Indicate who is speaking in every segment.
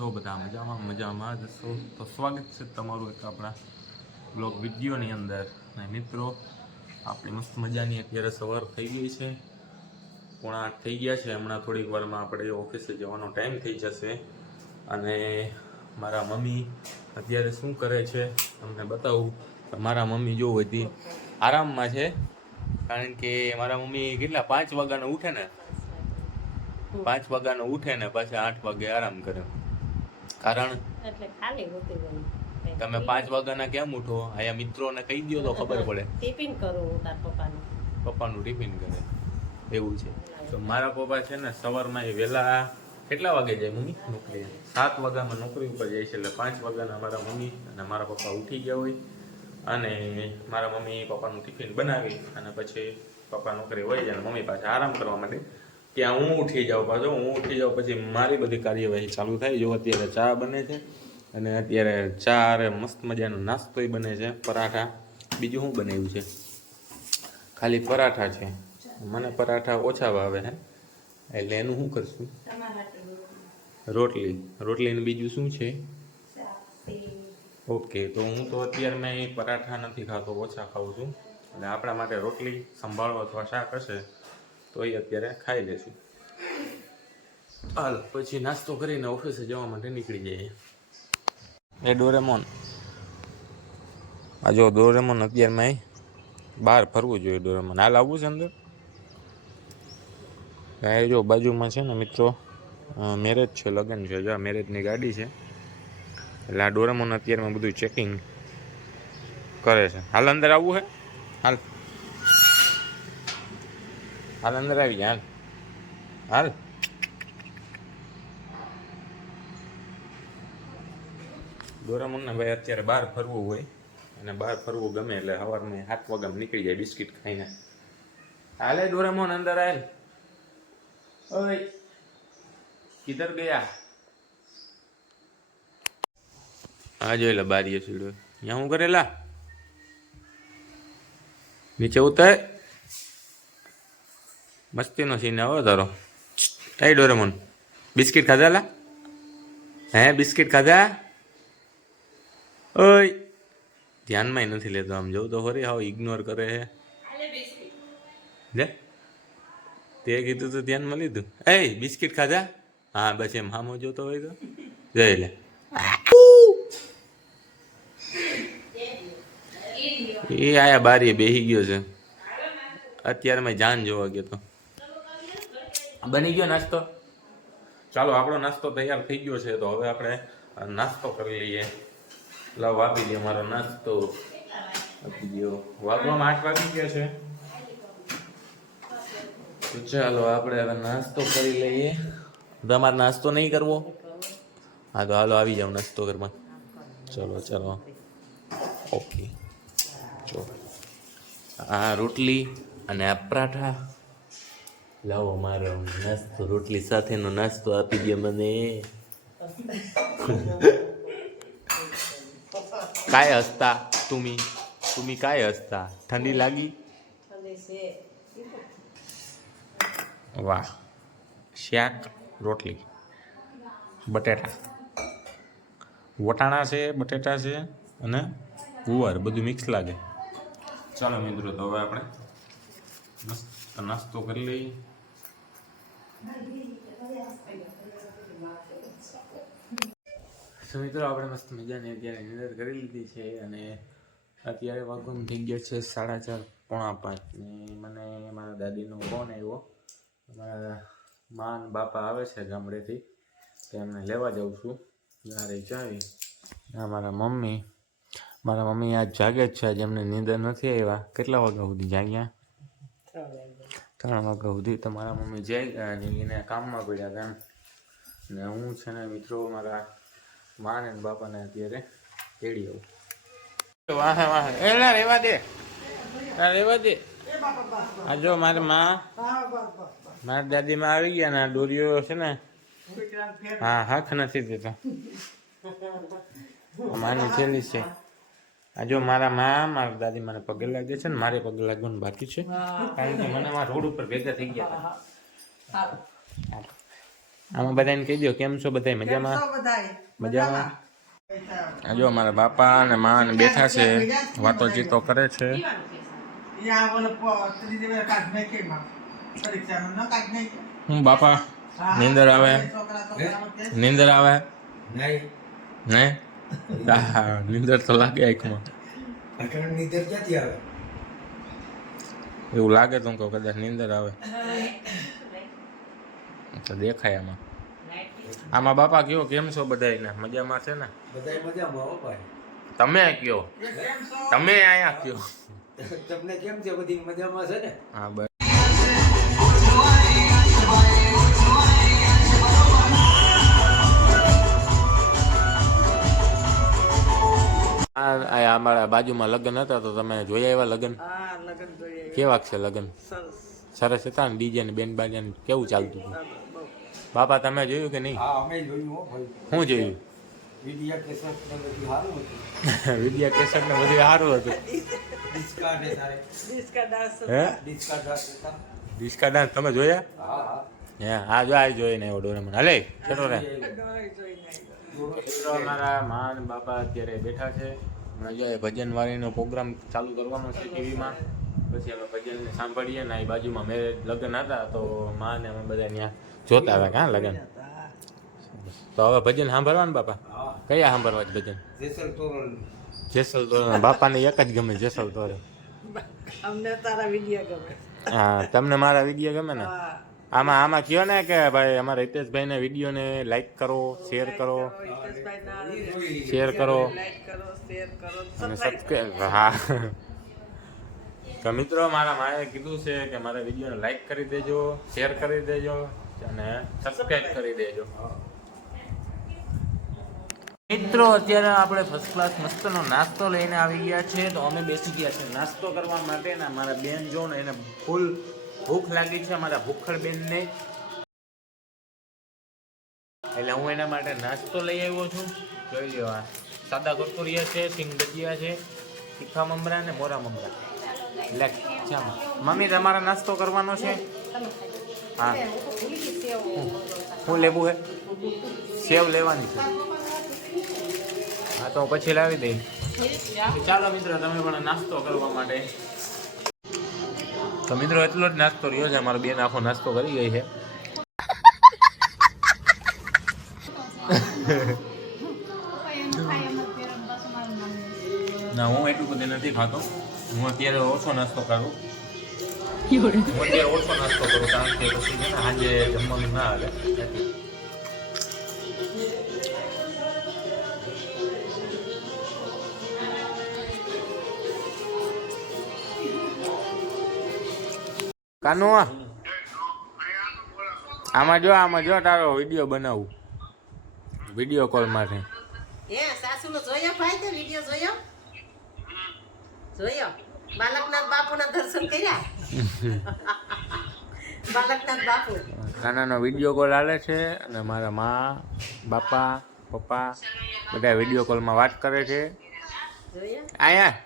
Speaker 1: છો, બધા મજામાં? મજામાં જશો તો સ્વાગત છે તમારું એક આપણા બ્લોગ વિડીયોની અંદર. અને મિત્રો, આપણી મસ્ત મજાની અત્યારે સવાર થઈ ગઈ છે. પોણા આઠ થઈ ગયા છે. હમણાં થોડીક વારમાં આપણે ઓફિસે જવાનો ટાઈમ થઈ જશે. અને મારા મમ્મી અત્યારે શું કરે છે, તમને બતાવું. મારા મમ્મી જો હતી આરામમાં છે. કારણ કે મારા મમ્મી કેટલા? પાંચ વાગ્યાનો ઉઠે ને? પાંચ વાગ્યાનો ઉઠે ને પાછા આઠ વાગે આરામ કરે. કારણ?
Speaker 2: એટલે ખાલી હોતી ગઈ
Speaker 1: તમે પાંચ વાગ્યાના કેમ ઉઠો? અહીંયા મિત્રોને કહી દો તો ખબર પડે.
Speaker 2: ટિફિન કરું હું તાર પપ્પાનું.
Speaker 1: પપ્પાનું ટિફિન કરે. એવું છે. તો મારા પપ્પા છે ને સવારમાં એ વહેલા કેટલા વાગે જાય મમ્મી? નોકરી. સાત વાગ્યામાં નોકરી ઉપર જાય છે એટલે પાંચ વાગ્યાના મારા મમ્મી અને મારા પપ્પા ઉઠી ગયા હોય અને મારા મમ્મી પપ્પાનું ટિફિન બનાવી અને પછી પપ્પા નોકરી હોય જાય અને મમ્મી પાછા આરામ કરવા માટે ત્યાં હું ઉઠી જાઉં પાછો હું ઉઠી જાઉં પછી મારી બધી કાર્યવાહી ચાલુ થાય. જો અત્યારે ચા બને છે અને અત્યારે ચા અરે મસ્ત મજાનો નાસ્તોય બને છે પરાઠા. બીજું શું બનાવ્યું છે? ખાલી પરાઠા છે. મને પરાઠા ઓછા ભાવે હે. એટલે એનું શું કરશું? રોટલી. રોટલીને બીજું શું છે? ઓકે તો હું તો અત્યારે મેં પરાઠા નથી ખાતો ઓછા ખાઉં છું. એટલે આપણા માટે રોટલી સંભાળો અથવા શાક હશે. તો એ અત્યારે ખાઈ લેશું હાલ, પછી નાસ્તો કરીને ઓફિસે જવા માટે નીકળી જઈએ. એ ડોરેમોન. આ જો ડોરેમોન અત્યારમાં બહાર ફરવું જોઈએ ડોરેમોન. હાલ આવવું છે અંદર? એ જો બાજુમાં છે ને મિત્રો મેરેજ છે, લગ્ન છે. જો મેરેજની ગાડી છે. એટલે આ ડોરેમોન અત્યારમાં બધું ચેકિંગ કરે છે. હાલ અંદર આવવું છે હાલ. હાલ અંદર આવી જા હાલ હાલ ડોરામોનને ભાઈ અત્યારે બહાર ફરવું હોય, અને બહાર ફરવું ગમે એટલે સવારમાં સાત વાગે નીકળી જાય બિસ્કિટ ખાઈને. હાલે ડોરામોન અંદર આવેલ ઓય. કિધર ગયા? આ જોઈ લે બારીએ સીડો અહીંયા હું કરેલા? નીચે ઉતર. મસ્તીનો સીન આવો તારો. એ ડોરેમોન. બિસ્કિટ ખાધા લા હે બિસ્કિટ ખાધા? ઓય. ધ્યાનમાં નથી લેતો આમ. જોઉં તો ખરી હાવ ઇગ્નોર કરે છે લે. તે કીધું તો ધ્યાનમાં લીધું. એ બિસ્કિટ ખાધા? હા બસ એમ. હામો જોતો હોય તો. જઈ લે. એ આયા બારીએ બેહી ગયો છે. અત્યારે મેં જાન જોવા ગયો તો. બની ગયો નાસ્તો? ચાલો, આપણો નાસ્તો તૈયાર થઈ ગયો છે, તો હવે આપણે નાસ્તો કરી લઈએ. લાવ વાપી દે મારો નાસ્તો. આપી દો વાગવામાં આઠ વાગી ગયા છે. તો ચાલો, આપણે હવે નાસ્તો કરી લઈએ. તમારે નાસ્તો નહીં કરવો. હા, તો હાલો, આવી જાવ નાસ્તો કરવા. ચલો ચલો. ઓકે. જો. આ રોટલી અને આ પરાઠા. લાવો મારો નાસ્તો, રોટલી સાથેનો નાસ્તો આપી દે મને. કાય હસતા તુમી? તુમી કાય હસતા? ઠંડી લાગી? વાહ, શાક, રોટલી, બટેટા. વટાણા છે, બટેટા છે અને ગુવાર, બધું મિક્સ લાગે. ચાલો મિત્રો, તો હવે આપણે નાસ્તો કરી લઈએ. તો મિત્રો, આપણે મસ્ત મજાની અત્યારે નિંદર કરી લીધી છે અને અત્યારે વાગવામાં થઈ ગયો છે સાડા ચાર પોણા પાંચ. ને મને મારા દાદીનો ફોન આવ્યો. મારા મા બાપા આવે છે ગામડેથી, તો એમને લેવા જાઉં છું. ત્યારે ચાવી. મારા મમ્મી. મારા મમ્મી આજ જાગે જ છે. આજે એમને નિંદર નથી આવ્યા. કેટલા વાગ્યા સુધી જાગ્યા? ત્રણ વાગ્યા સુધી તમારા મમ્મી જઈ ગયા અને એને કામમાં પડ્યા હતા ને હું છે ને મિત્રો મારા માને ને બાપાને અત્યારે તેડી આવું. વાહે વાહે. એલા રેવા દે. રેવા દે. આ જો મારી માં. મારા દાદી આવી ગયા ને દોરીઓ છે ને, હા, હાથ નથી દેતો. માની છેલ્લી છે. આ જો મારા માં મારા દાદી મને પગે લાગે છે ને મારે પગે લાગવાનું બાકી છે. કારણ કે મને મારા રોડ ઉપર ભેગા થઈ ગયા હતા. આમાં બધાને કહી દો કેમ છો બધા મજામાં? મજામાં? આ જો મારા બાપા અને મા ને બેઠા છે વાતો ચીતો કરે છે. હું બાપા નીંદર આવે? નીંદર આવે?
Speaker 3: નહીં?
Speaker 1: ને હા નીંદર તો લાગે આંખમાં.
Speaker 3: અટણ નીંદર ક્યાંથી આવે?
Speaker 1: એવું લાગે તો કહું કદાચ નીંદર આવે. તો દેખાય આમાં. આમાં બાપા કયો કેમ છો બધાય મજામાં છે ને?
Speaker 3: બધાય મજામાં હો ભાઈ.
Speaker 1: તમે કયો? તમે અહીંયા કયો?
Speaker 3: તમને કેમ છે બધી મજામાં છે ને?
Speaker 1: હા બસ. આ આ અમારા બાજુમાં લગ્ન હતા તો તમે જોયા એવા લગ્ન?
Speaker 4: કેવા લગન
Speaker 1: છે લગ્ન?
Speaker 4: સરસ.
Speaker 1: સરસ હતા ને ડીજે ને બેન બાજન કેવું ચાલતું હતું? બાપા તમે જોયું કે નહીં?
Speaker 3: હું જોયું
Speaker 1: વિદ્યા કેસર ને બધું સારું હતું?
Speaker 3: ડિસ્કા
Speaker 4: ડાન્સ
Speaker 1: તમે જોયા?
Speaker 3: હા હા.
Speaker 1: હે આ જો આ જોઈને એવો ડોરેમોન. હલે ચલો રે. અમારા મા અને બાપા અત્યારે બેઠા છે. હમણાં જો એ ભજન વાળીનો પ્રોગ્રામ ચાલુ કરવાનો છે ટીવીમાં. પછી અમે ભજન સાંભળીએ ને એ બાજુમાં મેરેજ લગ્ન હતા તો મા ને અમે બધા ત્યાં જોતા હતા કાં લગ્ન. તો હવે ભજન સાંભળવાનું બાપા? કયા સાંભળવા જ ભજન?
Speaker 3: જેસલ તોરણ
Speaker 1: જેસલ તોરણ બાપાને એક જ ગમે જેસલ તોરણ
Speaker 4: અમને તારા વીડિયો ગમે.
Speaker 1: હા તમને મારા વીડિયો ગમે ને?
Speaker 4: હા.
Speaker 1: આમાં આમાં કયો ને કે ભાઈ અમારા હિતેશભાઈના વિડીયોને વીડિયો કરો શેર કરો. શેર કરો.
Speaker 4: શેર કરો.
Speaker 1: અને
Speaker 4: સબસ્ક્રાઇબ
Speaker 1: સબસ્ક્રાઈબ હા. તો મિત્રો મારા માએ કીધું છે કે મારા વિડીયોને લાઈક કરી દેજો શેર કરી દેજો અને સબસ્ક્રાઈબ કરી દેજો. મિત્રો અત્યારે આપણે ફર્સ્ટ ક્લાસ મસ્તનો નાસ્તો લઈને આવી ગયા છે. તો અમે બેસી ગયા છે નાસ્તો કરવા માટે ને મારા બેન જો ને એને ફૂલ ભૂખ લાગી છે મારા ભૂખડબેનને એટલે હું એના માટે નાસ્તો લઈ આવ્યો છું. જોઈ લો આ સાદા કુરકુરિયા છે, સિંગ ભજીયા છે, તીખા મમરા ને મોરા મમરા. લે ચાલો મમ્મી, તમારે નાસ્તો કરવાનો છે? હા. શું લેવું હે? સેવ લેવાની છે. હા, તો પછી લાવી દઈ ચાલો મિત્રો, તમે પણ નાસ્તો કરવા માટે. તો મિત્રો એટલો જ નાસ્તો રહ્યો છે. મારો બેન આખો નાસ્તો કરી ગઈ છે. ના હું એટલું બધું નથી ખાતો. હું અત્યારે ઓછો નાસ્તો કરું હું અત્યારે ઓછો નાસ્તો કરું કારણ કે પછી છે ને સાંજે જમવાનું ના હાલે કાનુ આમાં જો આમાં જો તારો વીડિયો બનાવું. વીડિયો કોલ માટે
Speaker 5: હે સાસુનો જોયો ભાઈ તે વીડિયો જોયો? જોયો. બાલકનાથ બાપુના દર્શન કર્યા? બાલકનાથ બાપુ.
Speaker 1: કાનાનો વીડિયો કોલ આલે છે અને મારા મા બાપા પપ્પા બધા વીડિયો કોલમાં વાત કરે છે.
Speaker 5: જોયા?
Speaker 1: આયા.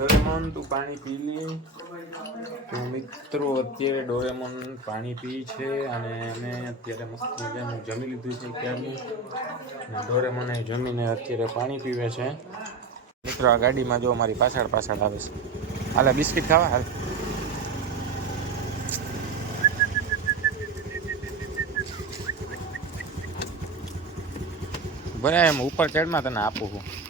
Speaker 1: ડોરેમોન, તું પાણી પી લે. તો મિત્રો અત્યારે ડોરેમોન પાણી પી છે અને અમે અત્યારે મસ્ત મજાનું જમી લીધું છે ક્યારનું. ડોરેમોને જમીને અત્યારે પાણી પીવે છે. મિત્રો, આ ગાડીમાં જો મારી પાછળ પાછળ આવે છે. હાલે, બિસ્કિટ ખાવા? હાલ. ભલે, એમ ઉપર ચડમાં તને આપું છું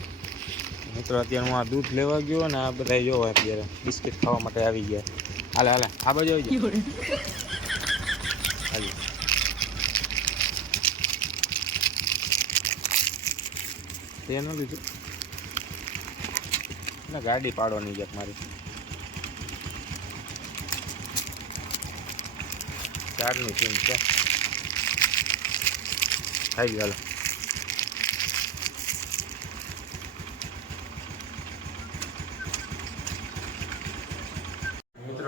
Speaker 1: મિત્રો અત્યારે હું આ દૂધ લેવા ગયો ને આ બધા જો અત્યારે બિસ્કિટ ખાવા માટે આવી ગયા. હાલે હાલે આ બાજુ આવી ગયો હાલી. તે ન લીધું. ના ગાડી પાડવાની છે મારી. ચારની ટીમ છે. થઈ ગયું હાલો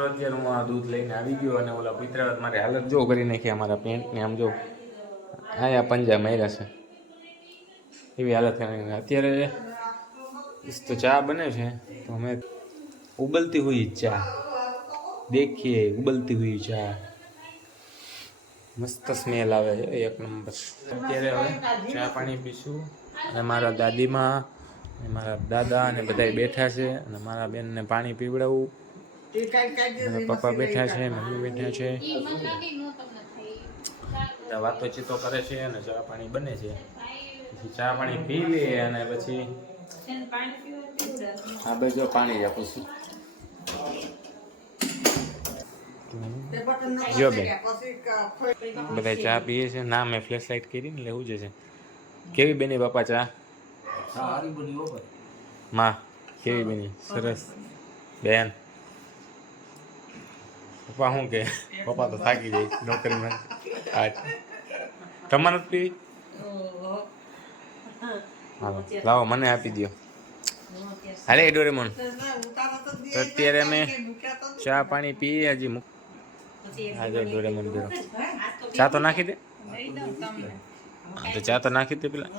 Speaker 1: અત્યારે હું આ દૂધ લઈને આવી ગયો અને ઓલા પિતરાવત મારી હાલત જો કરી નાખી અમારા પેન્ટને. આમ જો, આયા પંજા માર્યા છે. એવી હાલત કરી અત્યારે તો ચા બને છે, તો અમે ઉબલતી હોય ચા. દેખીએ, ઉબલતી હોય ચા. મસ્ત સ્મેલ આવે છે, એક નંબર. અત્યારે હવે ચા પાણી પીશું. અને મારા દાદીમાં મારા દાદા અને બધા બેઠા છે, અને મારા બેનને પાણી પીવડાવવું પપ્પા બેઠા છે મમ્મી બેઠા છે. વાતો ચીતો કરે છે અને ચા પાણી બને છે. પછી ચા પાણી પી લે અને પછી હા બે જો પાણી આપું છું જો
Speaker 4: પછી
Speaker 1: બેન. બધા ચા પીએ છે. ના મેં ફ્લેશ લાઇટ કરી ને લેવું જશે. છે કેવી બની બાપા ચા? માં કેવી બની? સરસ. બેન. પપ્પા શું કે પપ્પા તો થાકી જાય નોકરીમાં તમારે પીવી હાલો લાવો મને આપી દો હાલે ડોરેમોન અત્યારે અમે. ચા પાણી પીએ હજી મૂક આજે ડોરેમોન પીરો ચા તો નાખી દે તો ચા તો નાખી દે પેલા.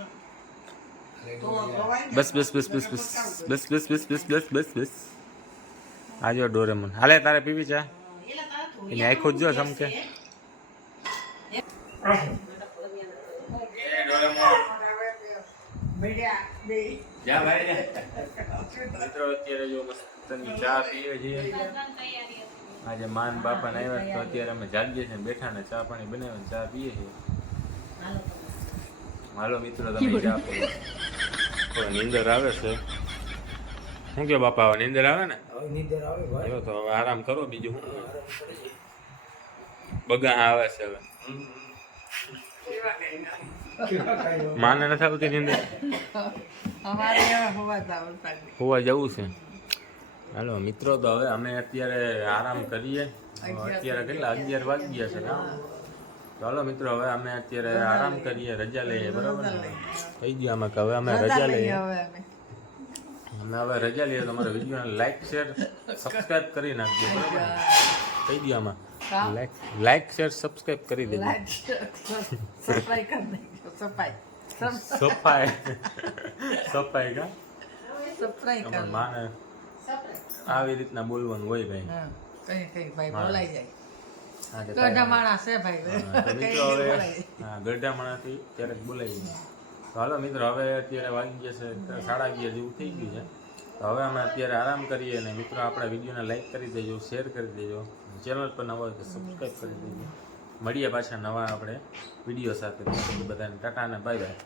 Speaker 1: બસ બસ બસ બસ બસ બસ બસ બસ બસ બસ બસ બસ આજો ડોરેમોન હાલે તારે પીવી ચા એની આખો જ છીએ આજે માન બાપા ને આવ્યા તો અત્યારે અમે જાગીએ છીએ બેઠા ને ચા પાણી બનાવીને ચા પીએ છીએ. હાલો મિત્રો, તમે ચા પીએ નીંદર આવે છે. શું કે બાપા હવે નીંદર આવે ને?
Speaker 3: હવે નીંદર આવે ભાઈ.
Speaker 1: તો હવે આરામ કરો બીજું શું? બગા આવે છે હવે. માને નથી આવતી નીંદર?
Speaker 4: હોવા
Speaker 1: જવું છે. હાલો મિત્રો તો હવે અમે અત્યારે આરામ કરીએ. અત્યારે કેટલા? અગિયાર વાગી ગયા છે ને ચાલો મિત્રો હવે અમે અત્યારે આરામ કરીએ રજા લઈએ બરાબર થઈ કહી દઈએ અમે કે હવે અમે રજા લઈએ
Speaker 4: હવે
Speaker 1: રજા લઈએ તમારે વિડીયોને લાઈક શેર સબસ્ક્રાઇબ કરી નાખજો બરાબર? કહી દઈએ આમાં. લાઈક લાઈક શેર સબસ્ક્રાઇબ કરી દેજો.
Speaker 4: સફાઈ સફાઈ.
Speaker 1: સફાઈ. સફાઈ કા?
Speaker 4: સફાઈ કર.
Speaker 1: માને આવી રીતના બોલવાનું હોય ભાઈ.
Speaker 4: કઈ કઈ ભાઈ બોલાઈ જાય. ગઢા માણસ છે ભાઈ.
Speaker 1: હા ગઢામણાથી ક્યારેક બોલાવી હાલો મિત્ર, હવે અત્યારે વાગી છે, સાડા અગિયાર જેવું થઈ ગયું છે. તો હવે અમે અત્યારે આરામ કરીએ અને મિત્રો, આપણા વિડીયોને લાઈક કરી દેજો શેર કરી દેજો. ચેનલ પર નવા હોય તો સબસ્ક્રાઈબ કરી દેજો. મળીએ પાછા નવા આપણે વીડિયો સાથે. બધાને ટાટા અને બાય બાય